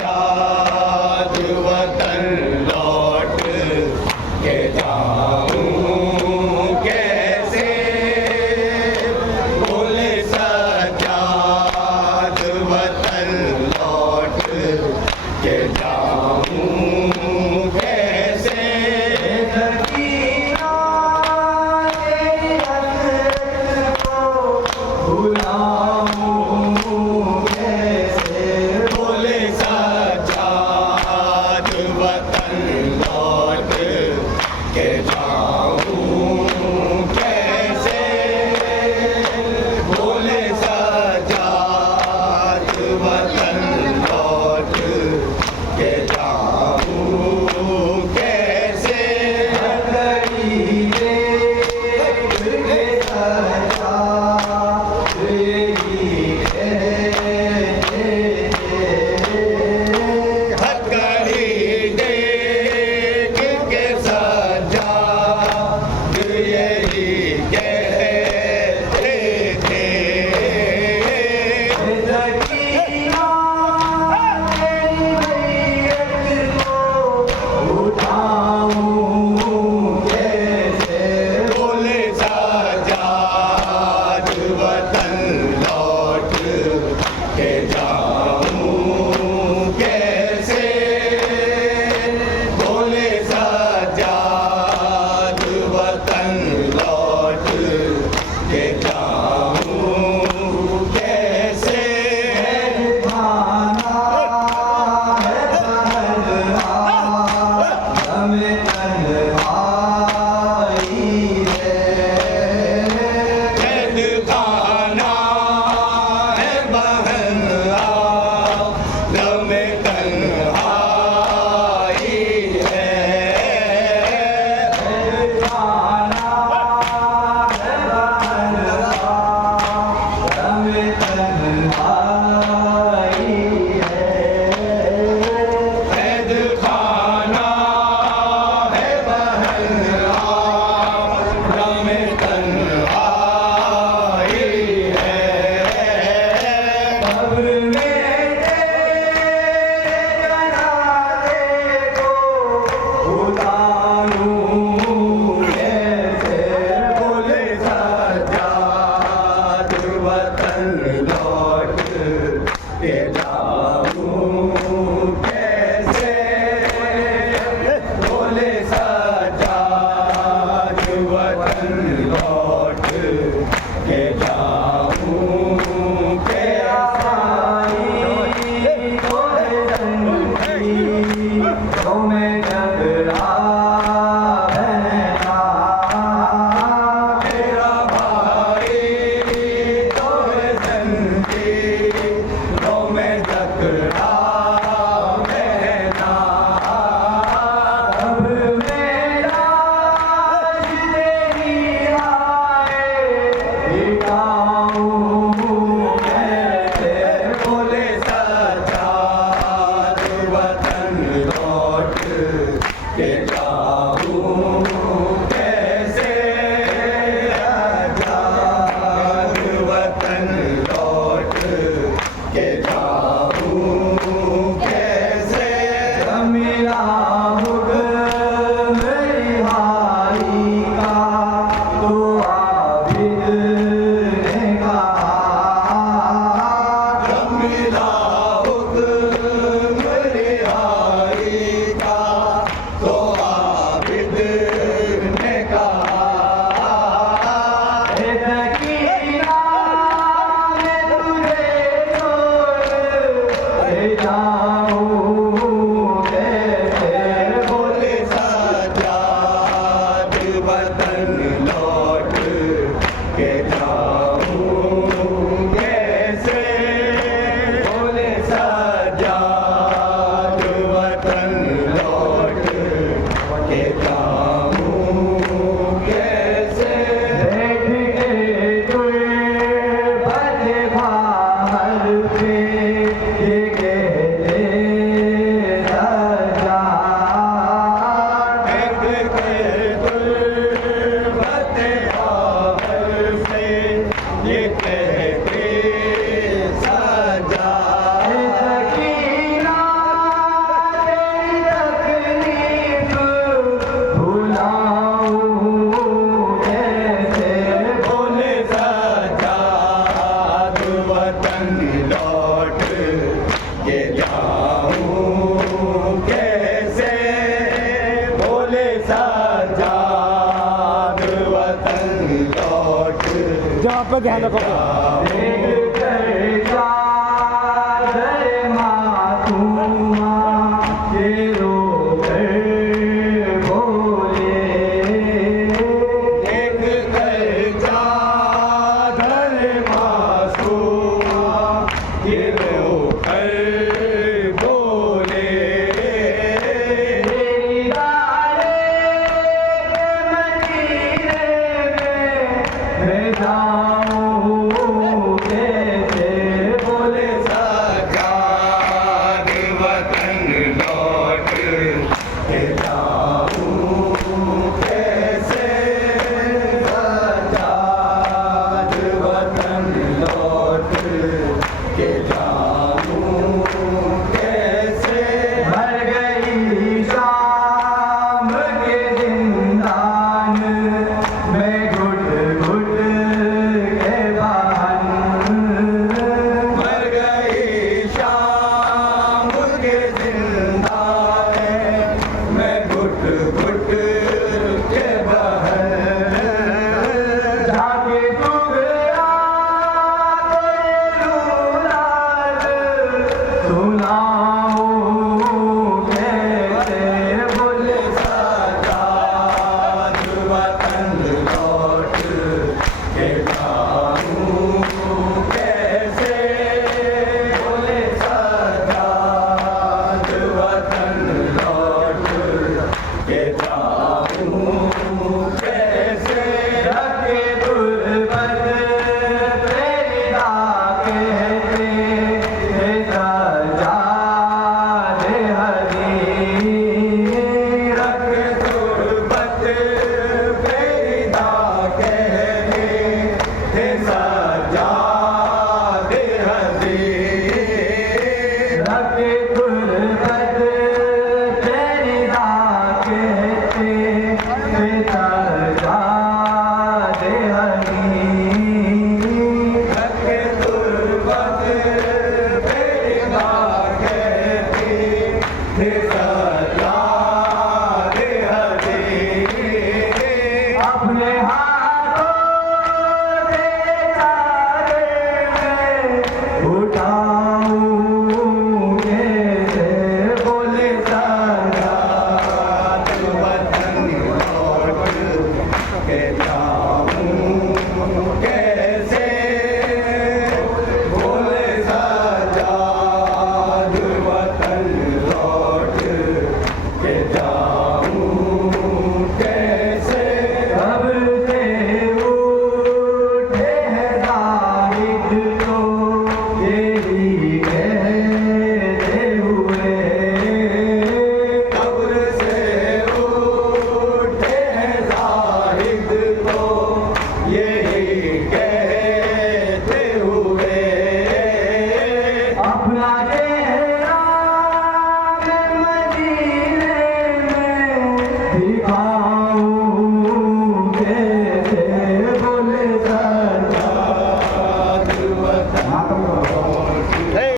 याद वतन लौट के जाऊं कैसे, बोले सजाद वतन लौट के जाऊं कैसे, सकीना तेरी हसरत को भुलाऊं कैसे, बोले सजाद वतन लौट के जाऊं कैसे, बोले सजाद वतन लौट के जाऊं कैसे, हथकड़ी देख के सजाद तेरी हथकड़ी देख के सजाद यही कहते थे, सकीना तेरी मैयत को उठाऊं कैसे, बोले सजाद वतन लौट के जाऊं कैसे, बोले सजाद वतन लौट के जाऊं कैसे, खाना है तन्हा हमें तन्हाई है, कैद खाना है बहना गमे तन्हाई है, खाना है बहना हमें तन्हाई है, कैद खाना है बहना गमे तन्हाई है, कब्र में तेरे जनाजे को उतारूं कैसे, बोले सजाद वतन लौट के जाऊं कैसे, बोले सजाद वतन लौट के जाऊं कैसे, तो है जंगी तो मैं झगड़ा बहना, मेरा भाई तो है जिंदगी तो मैं जकड़ा बहना, कब्र में लाश तेरी आए बिठाऊं कैसे, बोले सजाद वतन लौट के जाऊं कैसे, सजाद वतन लौट के जाऊं कैसे, मेरा हुक्म रिहाई का तो आबिद ने कहा, मिला हुक्म रिहाई का तो आबिद ने कहा, सकीना मैं तुझे छोड़ के जाऊं कैसे, बोले सजाद वतन लौट के जाऊं कैसे, बोले सजाद वतन लौट के जाऊं कैसे, बैठ के गुर्बत बाहर पे ये कहते जाऊं कैसे बोले सजाद वतन लौट जहाँ पे ध्यान रखो देख कर चादर मासूमा ये रो कर बोले देख कर चादर मासूमा ये रोकर बोले तेरी गाले के मदीने में मैं जाऊं कैसे बोले सजाद वतन लौट के जाऊं कैसे सजाद वतन लौट के जाऊं कैसे भर गई शाम के जिंदान मैं घुट घुट के बहन मर गई शाम के जिंदा है मैं घुट घुट के बहन जाके तू गया तो ये रूलाज सुनाऊं कैसे बोले सजाद वतन लौट के जाऊं कैसे बोले सजाद वतन लौट के जाऊं कैसे रखे तुर्बत प्रेरिता कहते थे सजादे हदीर रख तुर्बत बेरिदा कहते थे सजादे हज़ीर रखे तुर्बत प्रेरिता कहते थे सजादे हदीर रख तुर्बत बेरिदा कहते थे सजादे हज़ीर अपने हाथों से चारे में उठाऊं कैसे बोले सजाद वतन लौट के जाऊं कैसे बोले सजाद वतन लौट के जाऊं कैसे कब से उठे हैं दारिद को यही कहते हुए कब्र से उठे हैं जाहिद को यही कहते हुए अपना